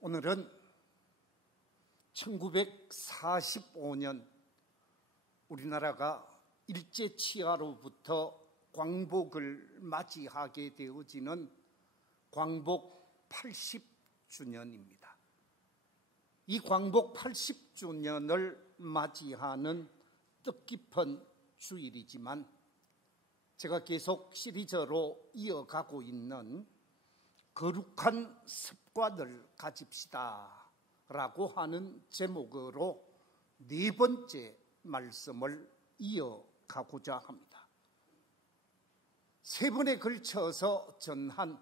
오늘은 1945년 우리나라가 일제치하로부터 광복을 맞이하게 되어지는 광복 80주년입니다. 이 광복 80주년을 맞이하는 뜻깊은 주일이지만 제가 계속 시리즈로 이어가고 있는 거룩한 습관을 가집시다 라고 하는 제목으로 네 번째 말씀을 이어가고자 합니다. 세 번에 걸쳐서 전한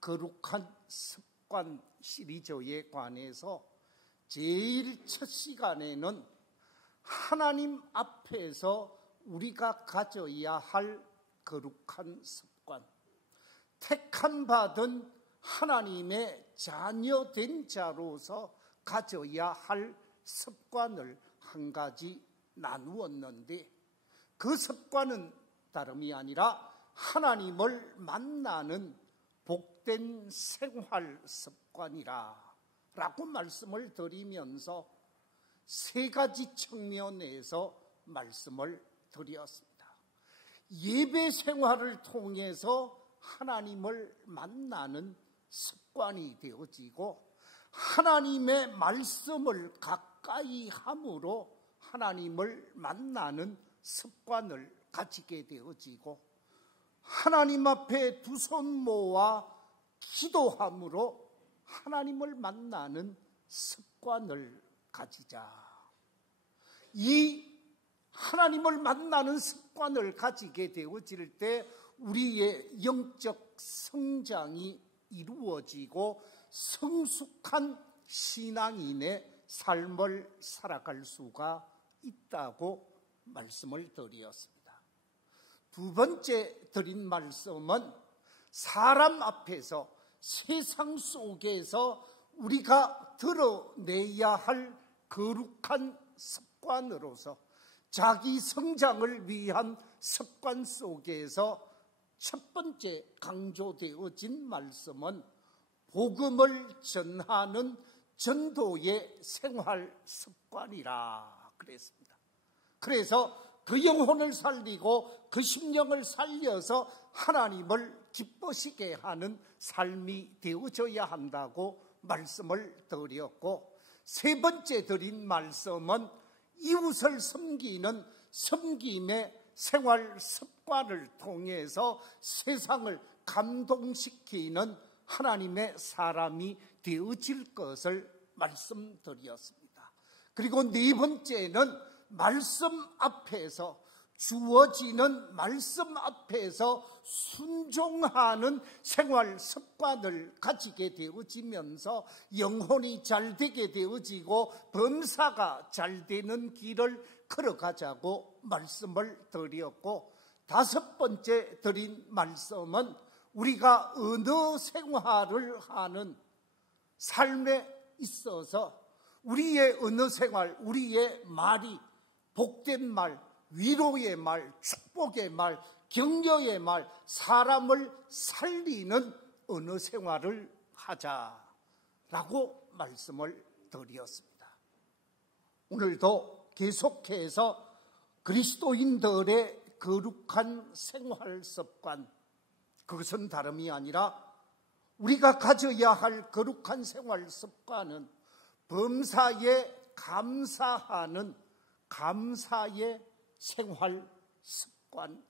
거룩한 습관 시리즈에 관해서 제일 첫 시간에는 하나님 앞에서 우리가 가져야 할 거룩한 습관, 택함 받은 하나님의 자녀된 자로서 가져야 할 습관을 한 가지 나누었는데, 그 습관은 다름이 아니라 하나님을 만나는 복된 생활 습관이라 라고 말씀을 드리면서 세 가지 측면에서 말씀을 드렸습니다. 예배 생활을 통해서 하나님을 만나는 습관이 되어지고, 하나님의 말씀을 가까이 함으로 하나님을 만나는 습관을 가지게 되어지고, 하나님 앞에 두 손 모아 기도함으로 하나님을 만나는 습관을 가지자. 이 하나님을 만나는 습관을 가지게 되어질 때 우리의 영적 성장이 이루어지고 성숙한 신앙인의 삶을 살아갈 수가 있다고 말씀을 드렸습니다. 두 번째 드린 말씀은 사람 앞에서, 세상 속에서 우리가 드러내야 할 거룩한 습관으로서 자기 성장을 위한 습관 속에서 첫 번째 강조되어진 말씀은 복음을 전하는 전도의 생활 습관이라 그랬습니다. 그래서 그 영혼을 살리고 그 심령을 살려서 하나님을 기쁘시게 하는 삶이 되어져야 한다고 말씀을 드렸고, 세 번째 드린 말씀은 이웃을 섬기는 섬김의 생활 습관을 통해서 세상을 감동시키는 하나님의 사람이 되어질 것을 말씀드렸습니다. 그리고 네 번째는 말씀 앞에서, 주어지는 말씀 앞에서 순종하는 생활 습관을 가지게 되어지면서 영혼이 잘 되게 되어지고 범사가 잘 되는 길을 걸어가자고 말씀을 드렸고, 다섯 번째 드린 말씀은 우리가 어느 생활을 하는 삶에 있어서 우리의 어느 생활, 우리의 말이 복된 말, 위로의 말, 축복의 말, 격려의 말, 사람을 살리는 어느 생활을 하자라고 말씀을 드렸습니다. 오늘도 계속해서 그리스도인들의 거룩한 생활 습관, 그것은 다름이 아니라 우리가 가져야 할 거룩한 생활 습관은 범사에 감사하는 감사의 생활 습관입니다.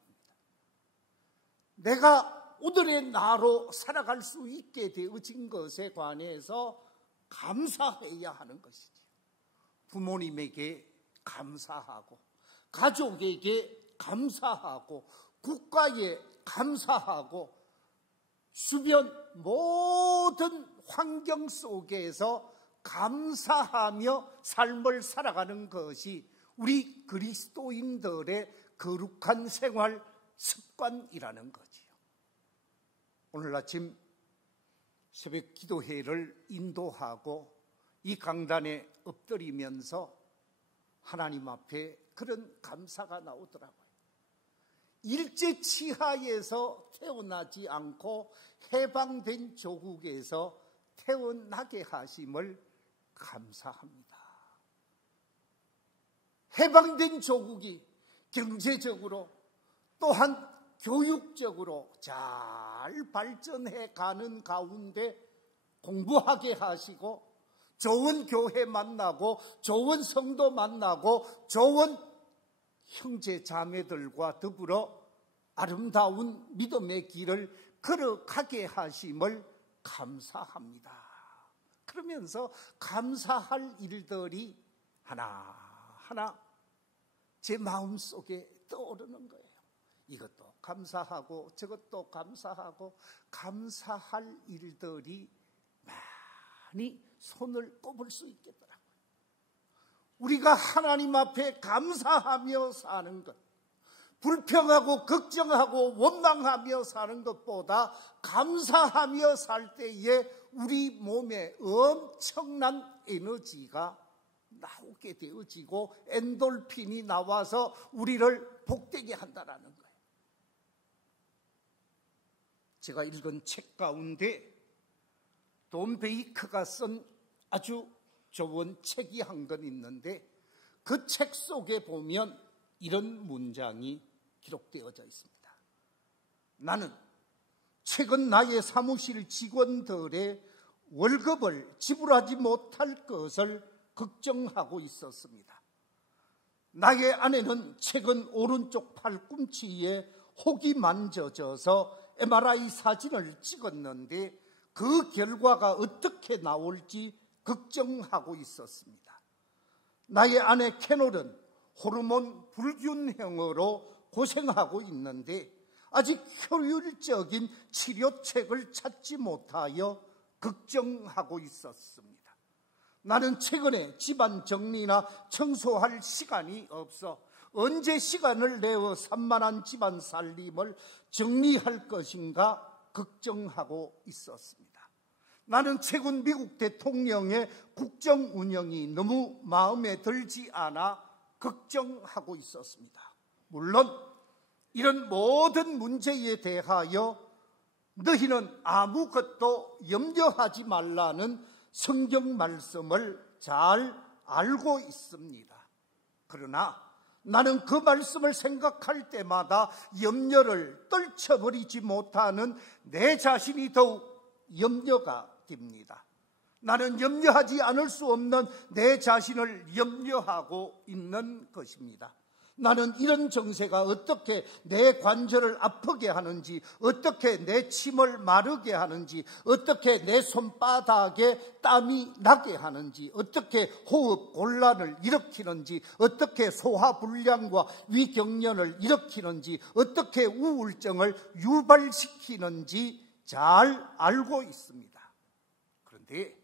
내가 오늘의 나로 살아갈 수 있게 되어진 것에 관해서 감사해야 하는 것이죠. 부모님에게 감사하고, 가족에게 감사하고, 국가에 감사하고, 주변 모든 환경 속에서 감사하며 삶을 살아가는 것이 우리 그리스도인들의 거룩한 생활 습관이라는 거지요. 오늘 아침 새벽 기도회를 인도하고 이 강단에 엎드리면서 하나님 앞에 그런 감사가 나오더라고요. 일제치하에서 태어나지 않고 해방된 조국에서 태어나게 하심을 감사합니다. 해방된 조국이 경제적으로 또한 교육적으로 잘 발전해 가는 가운데 공부하게 하시고 좋은 교회 만나고 좋은 성도 만나고 좋은 형제 자매들과 더불어 아름다운 믿음의 길을 걸어가게 하심을 감사합니다. 그러면서 감사할 일들이 하나하나 제 마음속에 떠오르는 거예요. 이것도 감사하고 저것도 감사하고 감사할 일들이 많이 손을 꼽을 수 있겠더라고요. 우리가 하나님 앞에 감사하며 사는 것, 불평하고 걱정하고 원망하며 사는 것보다 감사하며 살 때에 우리 몸에 엄청난 에너지가 나오게 되어지고 엔돌핀이 나와서 우리를 복되게 한다는 거예요. 제가 읽은 책 가운데 돈 베이커가 쓴 아주 좋은 책이 한 권 있는데 그 책 속에 보면 이런 문장이 기록되어져 있습니다. 나는 최근 나의 사무실 직원들의 월급을 지불하지 못할 것을 걱정하고 있었습니다. 나의 아내는 최근 오른쪽 팔꿈치에 혹이 만져져서 MRI 사진을 찍었는데 그 결과가 어떻게 나올지 걱정하고 있었습니다. 나의 아내 캐롤은 호르몬 불균형으로 고생하고 있는데 아직 효율적인 치료책을 찾지 못하여 걱정하고 있었습니다. 나는 최근에 집안 정리나 청소할 시간이 없어 언제 시간을 내어 산만한 집안 살림을 정리할 것인가 걱정하고 있었습니다. 나는 최근 미국 대통령의 국정 운영이 너무 마음에 들지 않아 걱정하고 있었습니다. 물론 이런 모든 문제에 대하여 너희는 아무것도 염려하지 말라는 성경 말씀을 잘 알고 있습니다. 그러나 나는 그 말씀을 생각할 때마다 염려를 떨쳐버리지 못하는 내 자신이 더욱 염려가 됩니다. 나는 염려하지 않을 수 없는 내 자신을 염려하고 있는 것입니다. 나는 이런 정세가 어떻게 내 관절을 아프게 하는지, 어떻게 내 침을 마르게 하는지, 어떻게 내 손바닥에 땀이 나게 하는지, 어떻게 호흡 곤란을 일으키는지, 어떻게 소화불량과 위경련을 일으키는지, 어떻게 우울증을 유발시키는지 잘 알고 있습니다. 그런데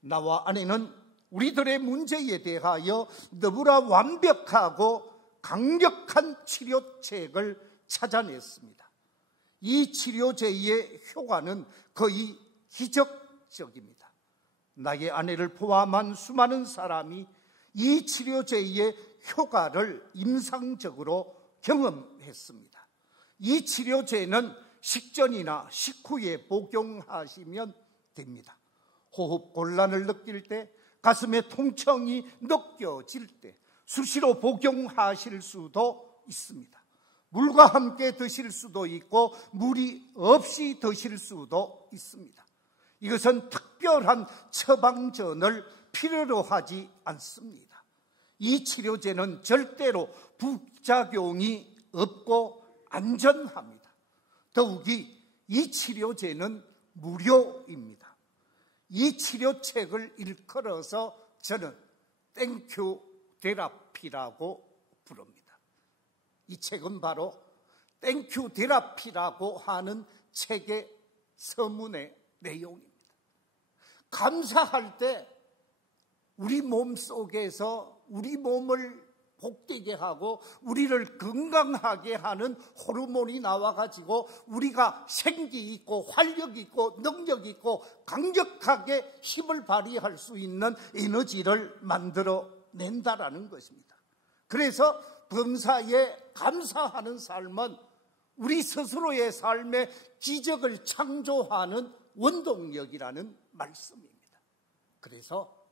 나와 아내는 우리들의 문제에 대하여 너무나 완벽하고 강력한 치료책을 찾아냈습니다. 이 치료제의 효과는 거의 기적적입니다. 나의 아내를 포함한 수많은 사람이 이 치료제의 효과를 임상적으로 경험했습니다. 이 치료제는 식전이나 식후에 복용하시면 됩니다. 호흡 곤란을 느낄 때, 가슴에 통증이 느껴질 때 수시로 복용하실 수도 있습니다. 물과 함께 드실 수도 있고 물이 없이 드실 수도 있습니다. 이것은 특별한 처방전을 필요로 하지 않습니다. 이 치료제는 절대로 부작용이 없고 안전합니다. 더욱이 이 치료제는 무료입니다. 이 치료책을 일컬어서 저는 땡큐 테라피라고 부릅니다. 이 책은 바로 땡큐 테라피라고 하는 책의 서문의 내용입니다. 감사할 때 우리 몸 속에서 우리 몸을 복되게 하고 우리를 건강하게 하는 호르몬이 나와가지고 우리가 생기 있고 활력 있고 능력 있고 강력하게 힘을 발휘할 수 있는 에너지를 만들어 낸다라는 것입니다. 그래서 범사에 감사하는 삶은 우리 스스로의 삶에 기적을 창조하는 원동력이라는 말씀입니다. 그래서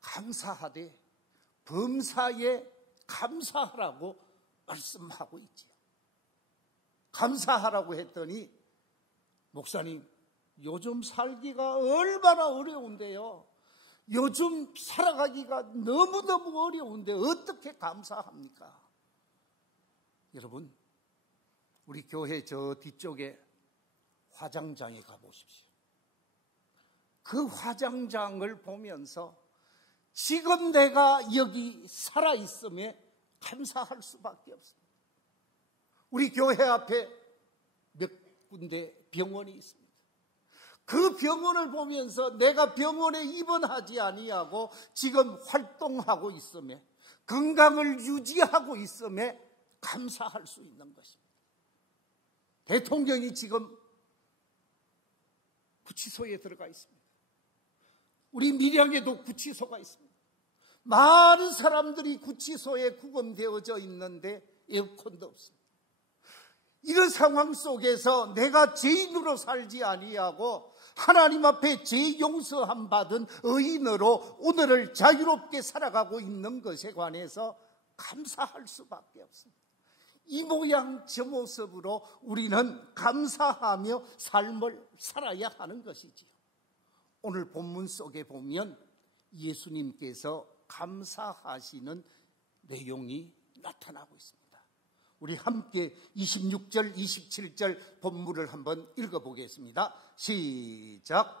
감사하되 범사에 감사하라고 말씀하고 있지요. 감사하라고 했더니 목사님, 요즘 살기가 얼마나 어려운데요. 요즘 살아가기가 너무너무 어려운데 어떻게 감사합니까? 여러분, 우리 교회 저 뒤쪽에 화장장에 가보십시오. 그 화장장을 보면서 지금 내가 여기 살아있음에 감사할 수밖에 없습니다. 우리 교회 앞에 몇 군데 병원이 있습니다. 그 병원을 보면서 내가 병원에 입원하지 아니하고 지금 활동하고 있음에, 건강을 유지하고 있음에 감사할 수 있는 것입니다. 대통령이 지금 구치소에 들어가 있습니다. 우리 밀양에도 구치소가 있습니다. 많은 사람들이 구치소에 구금되어져 있는데 에어컨도 없습니다. 이런 상황 속에서 내가 죄인으로 살지 아니하고 하나님 앞에 죄 용서함 받은 의인으로 오늘을 자유롭게 살아가고 있는 것에 관해서 감사할 수밖에 없습니다. 이 모양 저 모습으로 우리는 감사하며 삶을 살아야 하는 것이지요. 오늘 본문 속에 보면 예수님께서 감사하시는 내용이 나타나고 있습니다. 우리 함께 26절, 27절 본문을 한번 읽어보겠습니다. 시작.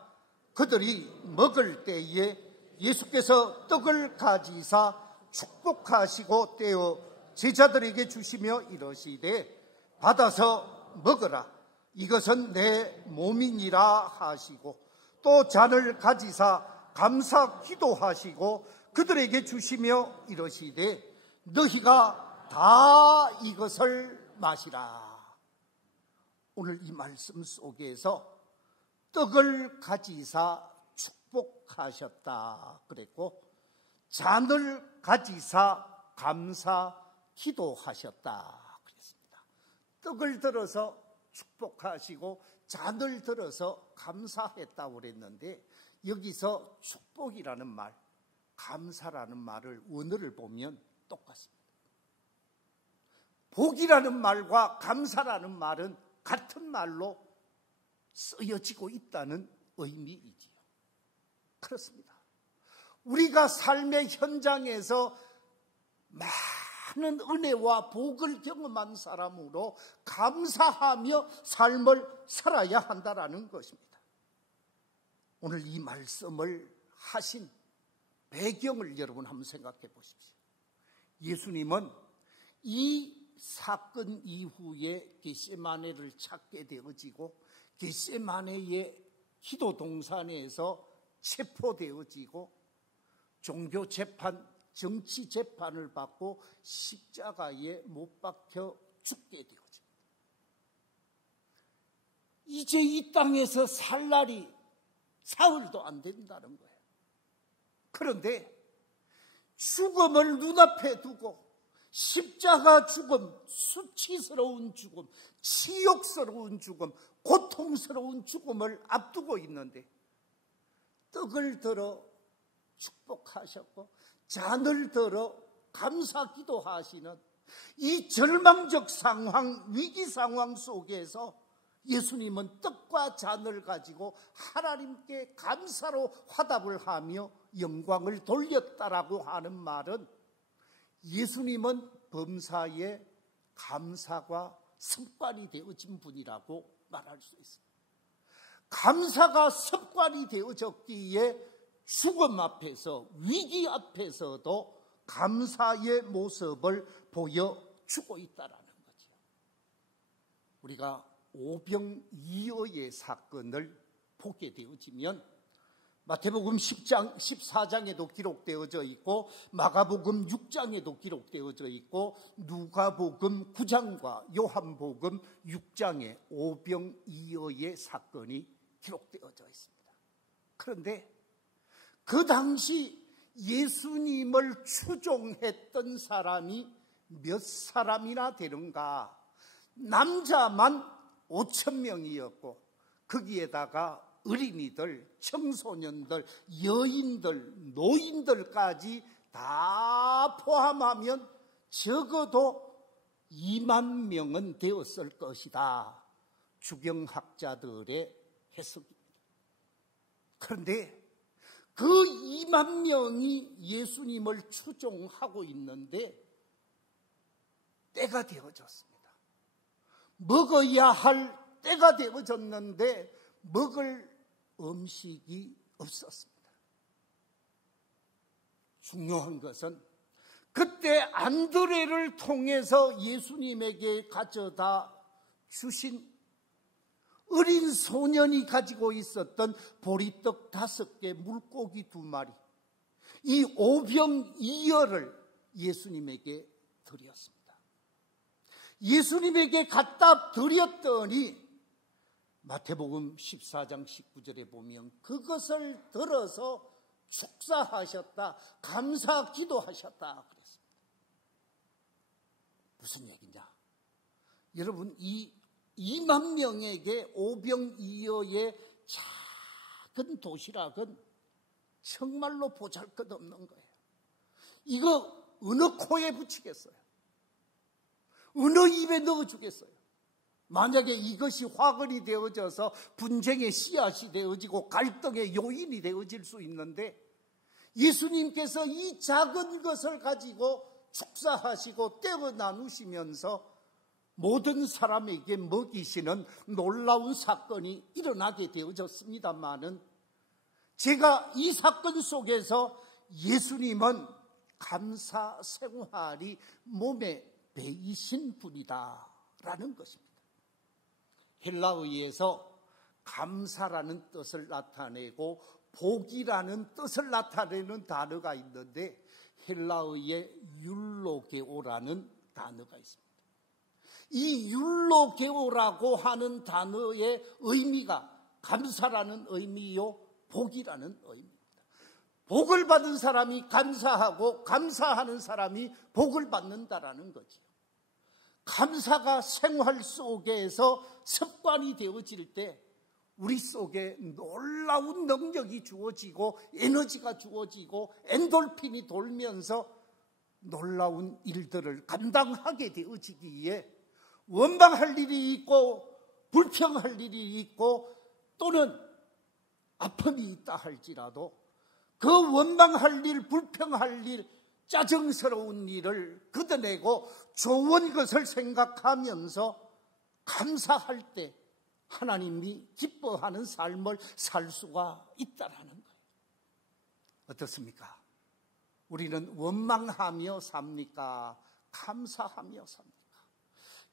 그들이 먹을 때에 예수께서 떡을 가지사 축복하시고 떼어 제자들에게 주시며 이러시되 받아서 먹으라. 이것은 내 몸이니라 하시고 또 잔을 가지사 감사 기도하시고 그들에게 주시며 이러시되 너희가 다 이것을 마시라. 오늘 이 말씀 속에서 떡을 가지사 축복하셨다 그랬고 잔을 가지사 감사 기도하셨다 그랬습니다. 떡을 들어서 축복하시고 잔을 들어서 감사했다고 그랬는데 여기서 축복이라는 말, 감사라는 말을 원어를 보면 똑같습니다. 복이라는 말과 감사라는 말은 같은 말로 쓰여지고 있다는 의미이지요. 그렇습니다. 우리가 삶의 현장에서 많은 은혜와 복을 경험한 사람으로 감사하며 삶을 살아야 한다는 것입니다. 오늘 이 말씀을 하신 배경을 여러분 한번 생각해 보십시오. 예수님은 이 사건 이후에 겟세마네를 찾게 되어지고 겟세마네의 기도 동산에서 체포되어지고 종교 재판, 정치 재판을 받고 십자가에 못 박혀 죽게 되어집니다. 이제 이 땅에서 살 날이 사흘도 안 된다는 거예요. 그런데 죽음을 눈앞에 두고 십자가 죽음, 수치스러운 죽음, 치욕스러운 죽음, 고통스러운 죽음을 앞두고 있는데 떡을 들어 축복하셨고 잔을 들어 감사 기도하시는 이 절망적 상황, 위기 상황 속에서 예수님은 떡과 잔을 가지고 하나님께 감사로 화답을 하며 영광을 돌렸다라고 하는 말은 예수님은 범사에 감사가 습관이 되어진 분이라고 말할 수 있습니다. 감사가 습관이 되어졌기에 죽음 앞에서, 위기 앞에서도 감사의 모습을 보여주고 있다는 거죠. 우리가 오병이어의 사건을 보게 되어지면 마태복음 10장, 14장에도 기록되어져 있고 마가복음 6장에도 기록되어져 있고 누가복음 9장과 요한복음 6장에 오병이어의 사건이 기록되어져 있습니다. 그런데 그 당시 예수님을 추종했던 사람이 몇 사람이나 되는가? 남자만 5,000명이었고 거기에다가 어린이들, 청소년들, 여인들, 노인들까지 다 포함하면 적어도 2만 명은 되었을 것이다. 주경학자들의 해석입니다. 그런데 그 2만 명이 예수님을 추종하고 있는데 때가 되어졌습니다. 먹어야 할 때가 되어졌는데 먹을 음식이 없었습니다. 중요한 것은 그때 안드레를 통해서 예수님에게 가져다 주신 어린 소년이 가지고 있었던 보리떡 5개, 물고기 2마리, 이 오병이어를 예수님에게 드렸습니다. 예수님에게 갖다 드렸더니 마태복음 14장 19절에 보면 그것을 들어서 축사하셨다, 감사 기도하셨다 그랬습니다. 무슨 얘기냐? 여러분, 이 2만 명에게 오병이어의 작은 도시락은 정말로 보잘것없는 거예요. 이거 어느 코에 붙이겠어요? 어느 입에 넣어주겠어요? 만약에 이것이 화근이 되어져서 분쟁의 씨앗이 되어지고 갈등의 요인이 되어질 수 있는데 예수님께서 이 작은 것을 가지고 축사하시고 떼어 나누시면서 모든 사람에게 먹이시는 놀라운 사건이 일어나게 되어졌습니다마는 제가 이 사건 속에서 예수님은 감사 생활이 몸에 배이신 분이다라는 것입니다. 헬라어에서 감사라는 뜻을 나타내고 복이라는 뜻을 나타내는 단어가 있는데 헬라어에 율로게오라는 단어가 있습니다. 이 율로게오라고 하는 단어의 의미가 감사라는 의미요, 복이라는 의미입니다. 복을 받은 사람이 감사하고 감사하는 사람이 복을 받는다라는 거죠. 감사가 생활 속에서 습관이 되어질 때 우리 속에 놀라운 능력이 주어지고 에너지가 주어지고 엔돌핀이 돌면서 놀라운 일들을 감당하게 되어지기에 원망할 일이 있고 불평할 일이 있고 또는 아픔이 있다 할지라도 그 원망할 일, 불평할 일, 짜증스러운 일을 걷어내고 좋은 것을 생각하면서 감사할 때 하나님이 기뻐하는 삶을 살 수가 있다라는 거예요. 어떻습니까? 우리는 원망하며 삽니까? 감사하며 삽니까?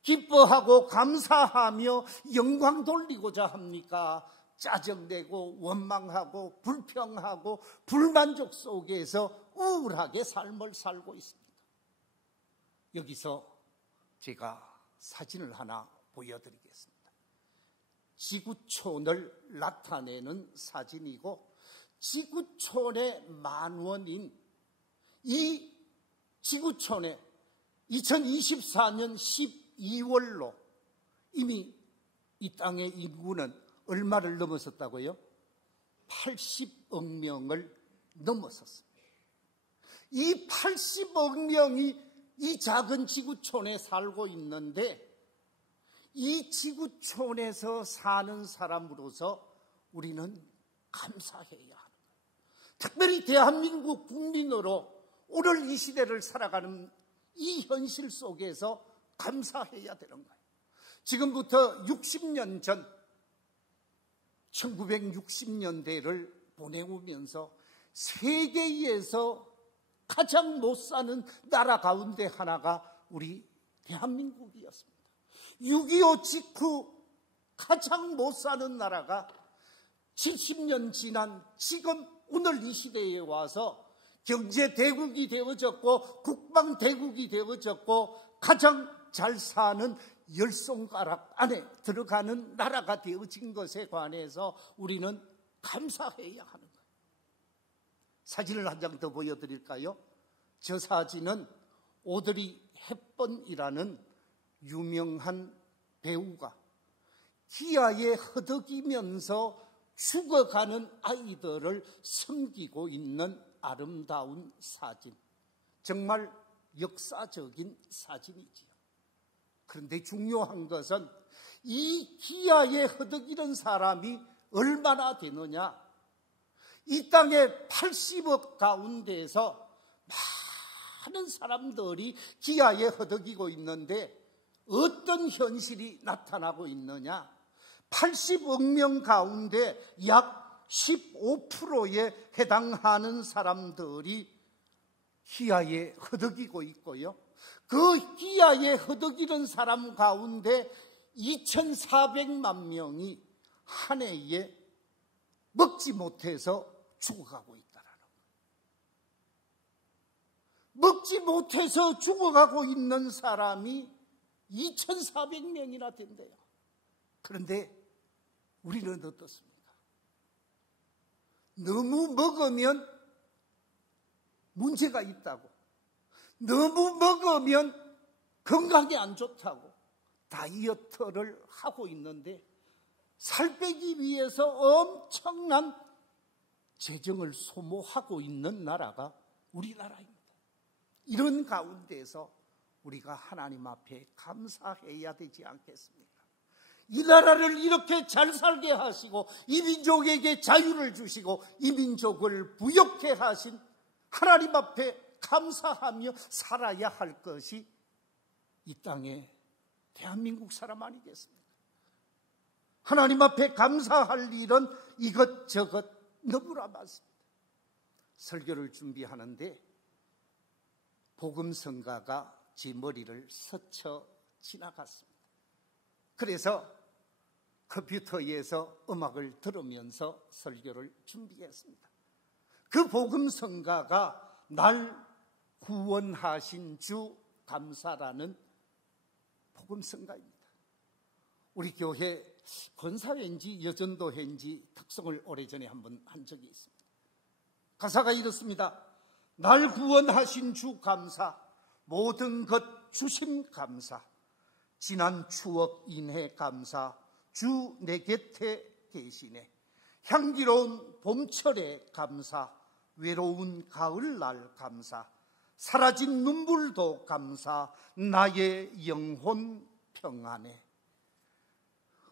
기뻐하고 감사하며 영광 돌리고자 합니까? 짜증내고 원망하고 불평하고 불만족 속에서 우울하게 삶을 살고 있습니다. 여기서 제가 사진을 하나 보여드리겠습니다. 지구촌을 나타내는 사진이고 지구촌의 만원인 이 지구촌에 2024년 12월로 이미 이 땅의 인구는 얼마를 넘어섰다고요? 80억 명을 넘어섰습니다. 이 80억 명이 이 작은 지구촌에 살고 있는데 이 지구촌에서 사는 사람으로서 우리는 감사해야 하는 거예요. 특별히 대한민국 국민으로 오늘 이 시대를 살아가는 이 현실 속에서 감사해야 되는 거예요. 지금부터 60년 전 1960년대를 보내오면서 세계에서 가장 못 사는 나라 가운데 하나가 우리 대한민국이었습니다. 6.25 직후 가장 못 사는 나라가 70년 지난 지금 오늘 이 시대에 와서 경제 대국이 되어졌고 국방 대국이 되어졌고 가장 잘 사는 10손가락 안에 들어가는 나라가 되어진 것에 관해서 우리는 감사해야 하는 거예요. 사진을 한 장 더 보여드릴까요? 저 사진은 오드리 헵번이라는 유명한 배우가 기아에 허덕이면서 죽어가는 아이들을 섬기고 있는 아름다운 사진, 정말 역사적인 사진이지요. 그런데 중요한 것은 이 기아에 허덕이는 사람이 얼마나 되느냐? 이 땅의 80억 가운데에서 많은 사람들이 기아에 허덕이고 있는데 어떤 현실이 나타나고 있느냐? 80억 명 가운데 약 15%에 해당하는 사람들이 기아에 허덕이고 있고요. 그 기아에 허덕이는 사람 가운데 2,400만 명이 한 해에 먹지 못해서 죽어가고 있다라는 거예요. 먹지 못해서 죽어가고 있는 사람이 2,400명이나 된대요. 그런데 우리는 어떻습니까? 너무 먹으면 문제가 있다고, 너무 먹으면 건강에 안 좋다고 다이어트를 하고 있는데 살 빼기 위해서 엄청난 재정을 소모하고 있는 나라가 우리나라입니다. 이런 가운데서 우리가 하나님 앞에 감사해야 되지 않겠습니까? 이 나라를 이렇게 잘 살게 하시고 이 민족에게 자유를 주시고 이 민족을 부욕해 하신 하나님 앞에 감사하며 살아야 할 것이 이 땅의 대한민국 사람 아니겠습니까? 하나님 앞에 감사할 일은 이것저것 너무나 많습니다. 설교를 준비하는데 복음성가가 제 머리를 스쳐 지나갔습니다. 그래서 컴퓨터에서 음악을 들으면서 설교를 준비했습니다. 그 복음성가가 날 구원하신 주 감사라는 복음성가입니다. 우리 교회 권사회인지 여전도회인지 특성을 오래전에 한번 한 적이 있습니다. 가사가 이렇습니다. 날 구원하신 주 감사, 모든 것 주심 감사, 지난 추억 인해 감사, 주 내 곁에 계시네. 향기로운 봄철에 감사, 외로운 가을날 감사, 사라진 눈물도 감사, 나의 영혼 평안해.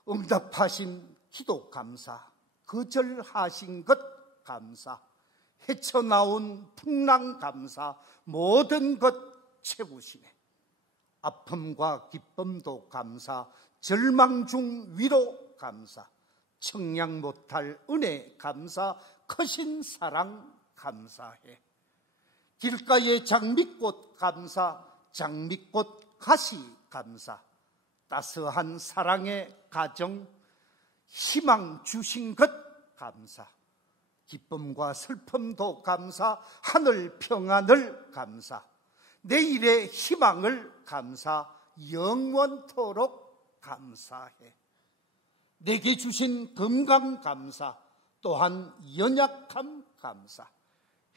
응답하신 기도 감사, 거절하신 것 감사, 헤쳐나온 풍랑 감사, 모든 것 채우시네. 아픔과 기쁨도 감사, 절망 중 위로 감사, 청량 못할 은혜 감사, 크신 사랑 감사해. 길가의 장미꽃 감사, 장미꽃 가시 감사, 따스한 사랑의 가정, 희망 주신 것 감사, 기쁨과 슬픔도 감사, 하늘 평안을 감사, 내일의 희망을 감사, 영원토록 감사해. 내게 주신 건강 감사, 또한 연약함 감사,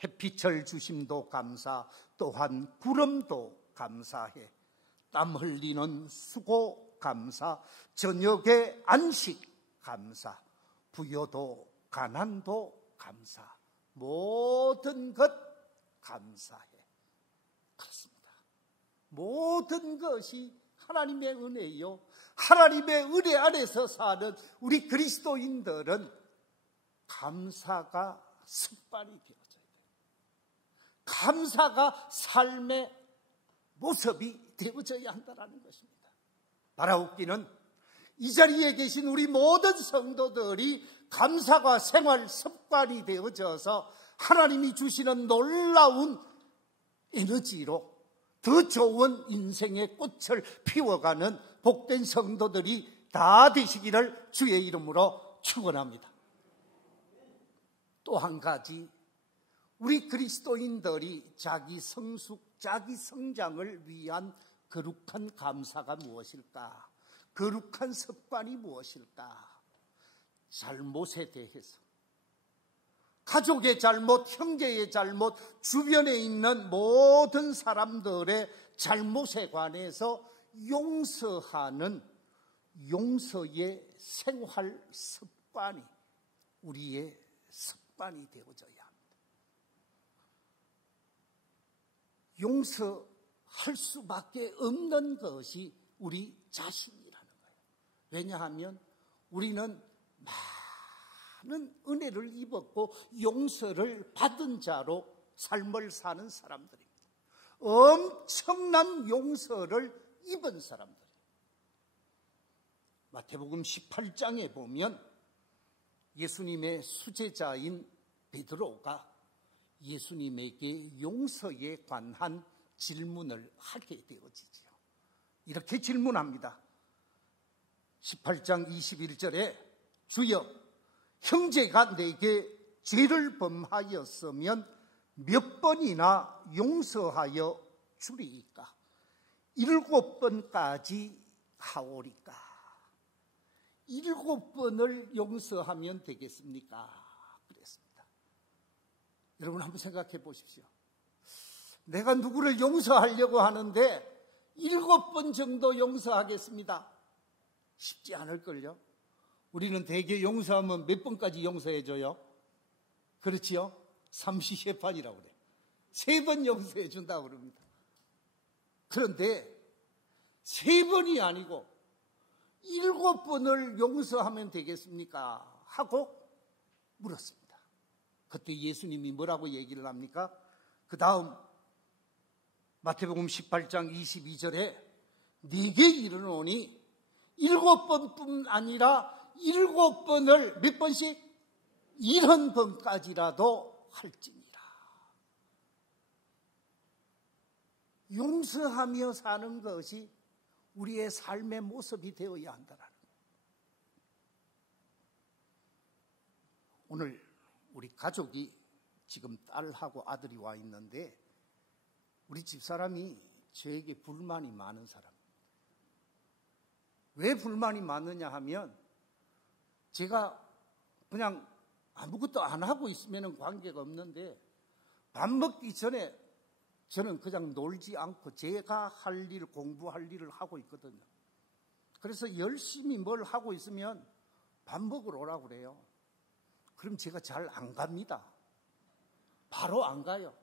햇빛을 주심도 감사, 또한 구름도 감사해. 땀 흘리는 수고 감사, 저녁의 안식 감사, 부여도 가난도 감사, 모든 것 감사해. 그렇습니다. 모든 것이 하나님의 은혜요. 하나님의 은혜 안에서 사는 우리 그리스도인들은 감사가 습관이 되어져야 돼요. 감사가 삶의 모습이 되어져야 한다는 것입니다. 바라옵기는 이 자리에 계신 우리 모든 성도들이 감사가 생활 습관이 되어져서 하나님이 주시는 놀라운 에너지로 더 좋은 인생의 꽃을 피워가는 복된 성도들이 다 되시기를 주의 이름으로 축원합니다. 또 한 가지, 우리 그리스도인들이 자기 성숙, 자기 성장을 위한 거룩한 감사가 무엇일까? 거룩한 습관이 무엇일까? 잘못에 대해서, 가족의 잘못, 형제의 잘못, 주변에 있는 모든 사람들의 잘못에 관해서 용서하는 용서의 생활 습관이 우리의 습관이 되어져야 합니다. 용서할 수밖에 없는 것이 우리 자신이라는 거예요. 왜냐하면 우리는 많은 은혜를 입었고 용서를 받은 자로 삶을 사는 사람들입니다. 엄청난 용서를 입은 사람들. 마태복음 18장에 보면 예수님의 수제자인 베드로가 예수님에게 용서에 관한 질문을 하게 되어지죠. 이렇게 질문합니다. 18장 21절에 주여, 형제가 내게 죄를 범하였으면 몇 번이나 용서하여 주리이까? 7번까지 하오리까? 7번을 용서하면 되겠습니까? 그랬습니다. 여러분 한번 생각해 보십시오. 내가 누구를 용서하려고 하는데 7번 정도 용서하겠습니다. 쉽지 않을걸요? 우리는 대개 용서하면 몇 번까지 용서해줘요? 그렇지요? 삼시세판이라고 그래요. 3번 용서해 준다고 그럽니다. 그런데 3번이 아니고 7번을 용서하면 되겠습니까? 하고 물었습니다. 그때 예수님이 뭐라고 얘기를 합니까? 그 다음 마태복음 18장 22절에 네게 이르노니 7번뿐 아니라 7번을 몇 번씩? 70번까지라도 할지니라. 용서하며 사는 것이 우리의 삶의 모습이 되어야 한다라는 거예요. 오늘 우리 가족이 지금 딸하고 아들이 와 있는데 우리 집사람이 저에게 불만이 많은 사람. 왜 불만이 많느냐 하면 제가 그냥 아무것도 안 하고 있으면 관계가 없는데 밥 먹기 전에 저는 그냥 놀지 않고 제가 할 일, 공부할 일을 하고 있거든요. 그래서 열심히 뭘 하고 있으면 밥 먹으러 오라고 그래요. 그럼 제가 잘 안 갑니다. 바로 안 가요.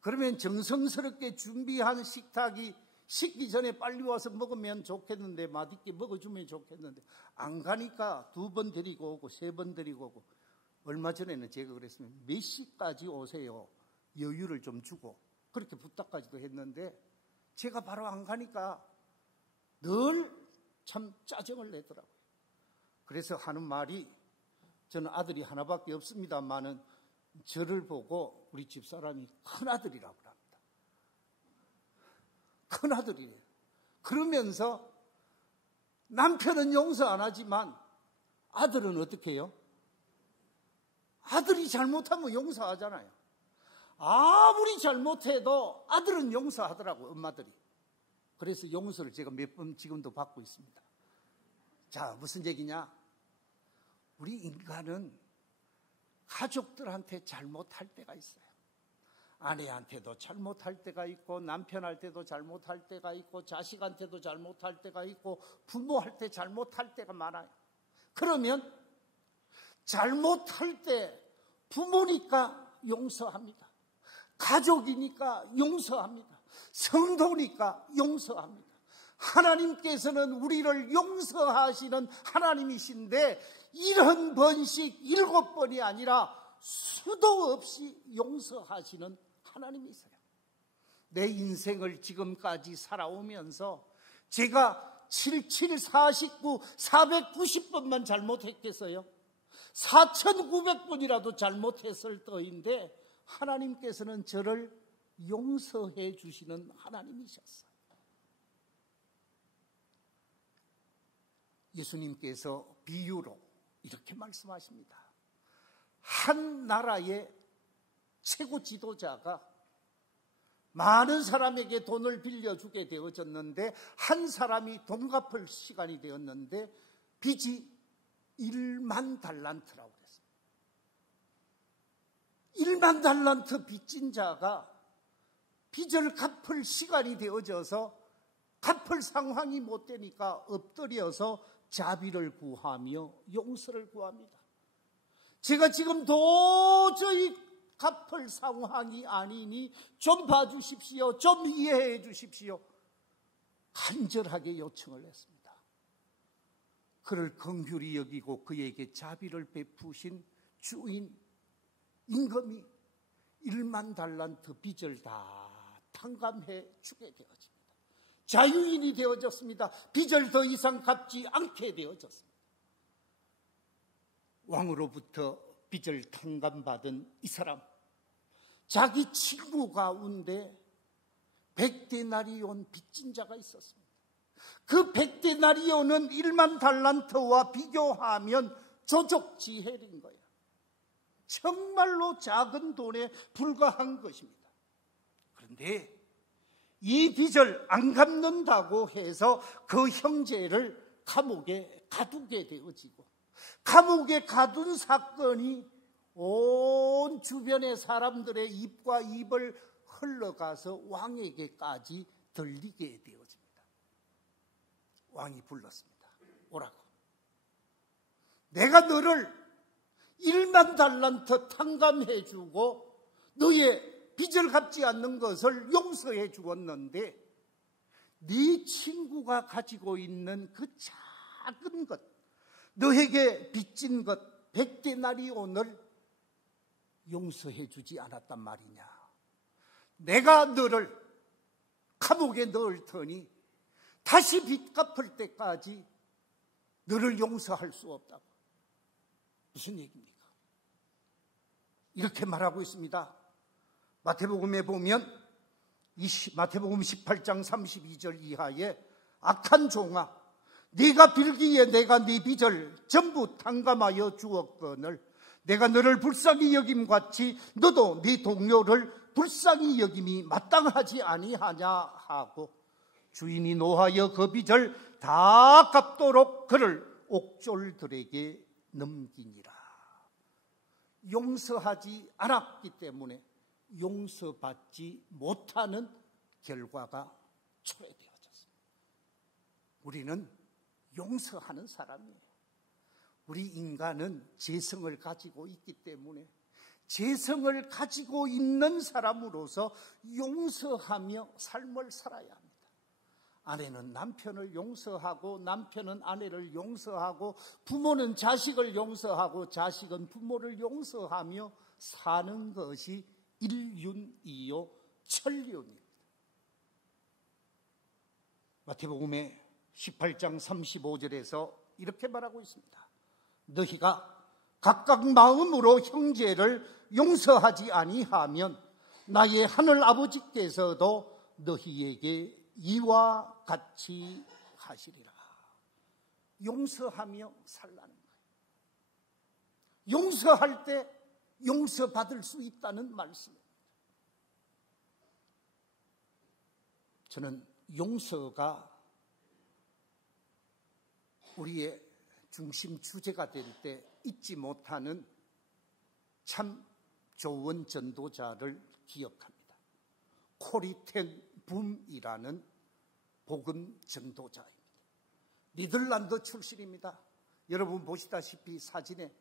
그러면 정성스럽게 준비한 식탁이 식기 전에 빨리 와서 먹으면 좋겠는데, 맛있게 먹어주면 좋겠는데 안 가니까 2번 데리고 오고 3번 데리고 오고. 얼마 전에는 제가 그랬습니다. 몇 시까지 오세요? 여유를 좀 주고. 그렇게 부탁까지도 했는데 제가 바로 안 가니까 늘 참 짜증을 내더라고요. 그래서 하는 말이, 저는 아들이 하나밖에 없습니다만은 저를 보고 우리 집사람이 큰아들이라고 합니다. 큰아들이래요. 그러면서 남편은 용서 안 하지만 아들은 어떻게 해요? 아들이 잘못하면 용서하잖아요. 아무리 잘못해도 아들은 용서하더라고요, 엄마들이. 그래서 용서를 제가 몇 번 지금도 받고 있습니다. 자, 무슨 얘기냐? 우리 인간은 가족들한테 잘못할 때가 있어요. 아내한테도 잘못할 때가 있고, 남편한테도 잘못할 때가 있고, 자식한테도 잘못할 때가 있고, 부모한테 잘못할 때가 많아요. 그러면 잘못할 때 부모니까 용서합니다. 가족이니까 용서합니다. 성도니까 용서합니다. 하나님께서는 우리를 용서하시는 하나님이신데 70번씩 7번이 아니라 수도 없이 용서하시는 하나님이세요. 내 인생을 지금까지 살아오면서 제가 7749 490번만 잘못했겠어요? 4900번이라도 잘못했을 터인데 하나님께서는 저를 용서해 주시는 하나님이셨어요. 예수님께서 비유로 이렇게 말씀하십니다. 한 나라의 최고 지도자가 많은 사람에게 돈을 빌려주게 되어졌는데 한 사람이 돈 갚을 시간이 되었는데 빚이 1만 달란트라고 그랬어요. 1만 달란트 빚진 자가 빚을 갚을 시간이 되어져서 갚을 상황이 못 되니까 엎드려서 자비를 구하며 용서를 구합니다. 제가 지금 도저히 갚을 상황이 아니니 좀 봐주십시오. 좀 이해해 주십시오. 간절하게 요청을 했습니다. 그를 긍휼히 여기고 그에게 자비를 베푸신 주인 임금이 1만 달란트 빚을 다 탕감해 주게 되어집니다. 자유인이 되어졌습니다. 빚을 더 이상 갚지 않게 되어졌습니다. 왕으로부터 빚을 탕감받은 이 사람, 자기 친구 가운데 100데나리온 빚진 자가 있었습니다. 그 100데나리온은 1만 달란트와 비교하면 조족지헬인 거예요. 정말로 작은 돈에 불과한 것입니다. 그런데 이 빚을 안 갚는다고 해서 그 형제를 감옥에 가두게 되어지고, 감옥에 가둔 사건이 온 주변의 사람들의 입과 입을 흘러가서 왕에게까지 들리게 되어집니다. 왕이 불렀습니다. 오라고. 내가 너를 1만 달란트 탕감해 주고 너의 빚을 갚지 않는 것을 용서해 주었는데, 네 친구가 가지고 있는 그 작은 것, 너에게 빚진 것 100데나리온을 용서해 주지 않았단 말이냐. 내가 너를 감옥에 넣을 테니 다시 빚 갚을 때까지 너를 용서할 수 없다고. 무슨 얘기입니까? 이렇게 말하고 있습니다. 마태복음에 보면 마태복음 18장 32절 이하에 악한 종아, 네가 빌기에 내가 네 빚을 전부 탕감하여 주었거늘 내가 너를 불쌍히 여김같이 너도 네 동료를 불쌍히 여김이 마땅하지 아니하냐 하고, 주인이 노하여 그 빚을 다 갚도록 그를 옥졸들에게 넘기니라. 용서하지 않았기 때문에 용서받지 못하는 결과가 초래되어졌습니다. 우리는 용서하는 사람이에요. 우리 인간은 재성을 가지고 있기 때문에 재성을 가지고 있는 사람으로서 용서하며 삶을 살아야 합니다. 아내는 남편을 용서하고 남편은 아내를 용서하고 부모는 자식을 용서하고 자식은 부모를 용서하며 사는 것이 일륜이요 천륜입니다. 마태복음의 18장 35절에서 이렇게 말하고 있습니다. 너희가 각각 마음으로 형제를 용서하지 아니하면 나의 하늘 아버지께서도 너희에게 이와 같이 하시리라. 용서하며 살라는 거예요. 용서할 때 용서받을 수 있다는 말씀입니다. 저는 용서가 우리의 중심 주제가 될 때 잊지 못하는 참 좋은 전도자를 기억합니다. 코리텐 붐이라는 복음 전도자입니다. 니들란드 출신입니다. 여러분 보시다시피 사진에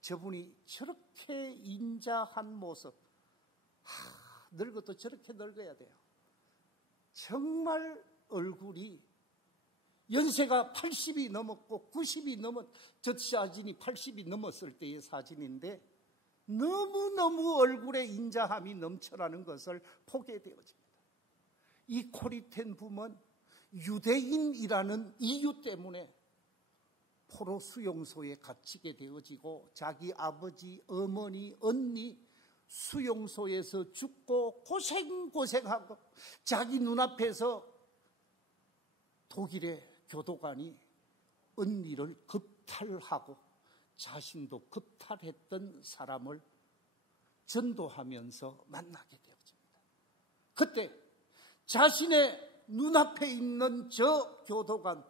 저분이 저렇게 인자한 모습, 늙어도 저렇게 늙어야 돼요. 정말 얼굴이 연세가 80이 넘었고 90이 넘었, 저 사진이 80이 넘었을 때의 사진인데 너무너무 얼굴에 인자함이 넘쳐나는 것을 보게 되어집니다. 이 코리텐 붐은 유대인이라는 이유 때문에 포로 수용소에 갇히게 되어지고 자기 아버지, 어머니, 언니 수용소에서 죽고 고생하고 자기 눈앞에서 독일의 교도관이 언니를 급탈하고 자신도 급탈했던 사람을 전도하면서 만나게 되어집니다. 그때 자신의 눈앞에 있는 저 교도관,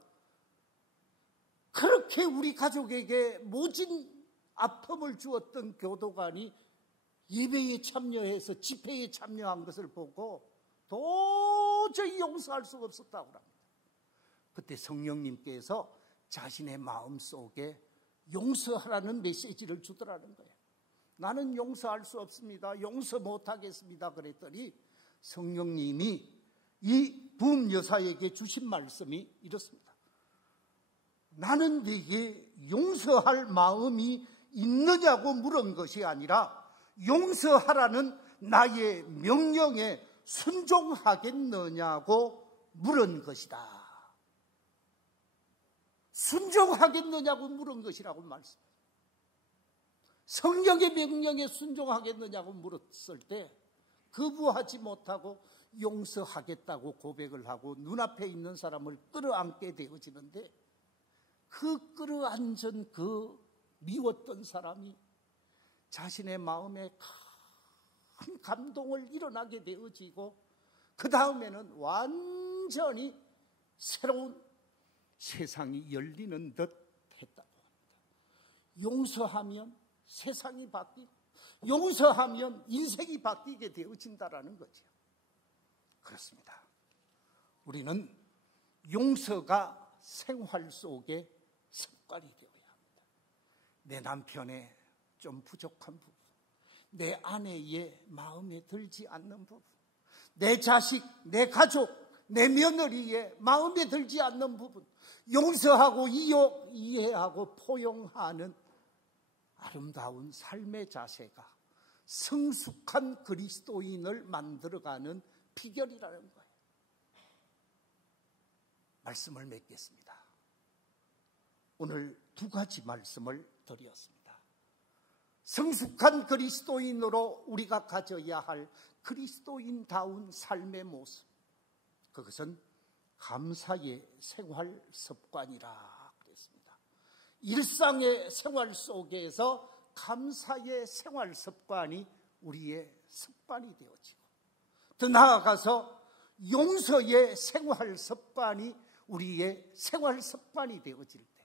그렇게 우리 가족에게 모진 아픔을 주었던 교도관이 예배에 참여해서 집회에 참여한 것을 보고 도저히 용서할 수가 없었다고 합니다. 그때 성령님께서 자신의 마음속에 용서하라는 메시지를 주더라는 거예요. 나는 용서할 수 없습니다. 용서 못하겠습니다. 그랬더니 성령님이 이 부흥 여사에게 주신 말씀이 이렇습니다. 나는 네게 용서할 마음이 있느냐고 물은 것이 아니라 용서하라는 나의 명령에 순종하겠느냐고 물은 것이다. 순종하겠느냐고 물은 것이라고 말씀합니다. 성령의 명령에 순종하겠느냐고 물었을 때 거부하지 못하고 용서하겠다고 고백을 하고 눈앞에 있는 사람을 끌어안게 되어지는데, 그 끌어안은 그 미웠던 사람이 자신의 마음에 큰 감동을 일어나게 되어지고, 그 다음에는 완전히 새로운 세상이 열리는 듯 했다고 합니다. 용서하면 세상이 바뀌고 용서하면 인생이 바뀌게 되어진다라는 거죠. 그렇습니다. 우리는 용서가 생활 속에 습관이 되어야 합니다. 내 남편의 좀 부족한 부분, 내 아내의 마음에 들지 않는 부분, 내 자식, 내 가족, 내 며느리의 마음에 들지 않는 부분, 용서하고 이해하고 포용하는 아름다운 삶의 자세가 성숙한 그리스도인을 만들어가는 비결이라는 거예요. 말씀을 맺겠습니다. 오늘 두 가지 말씀을 드렸습니다. 성숙한 그리스도인으로 우리가 가져야 할 그리스도인다운 삶의 모습, 그것은 감사의 생활 습관이라 그랬습니다. 일상의 생활 속에서 감사의 생활 습관이 우리의 습관이 되어지고, 더 나아가서 용서의 생활 습관이 우리의 생활 습관이 되어질 때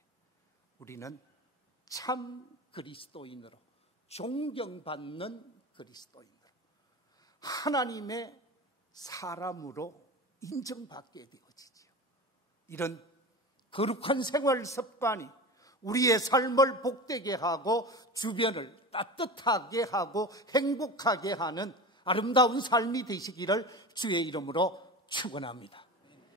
우리는 참 그리스도인으로, 존경받는 그리스도인으로, 하나님의 사람으로 인정받게 되어지지요. 이런 거룩한 생활 습관이 우리의 삶을 복되게 하고 주변을 따뜻하게 하고 행복하게 하는 아름다운 삶이 되시기를 주의 이름으로 축원합니다.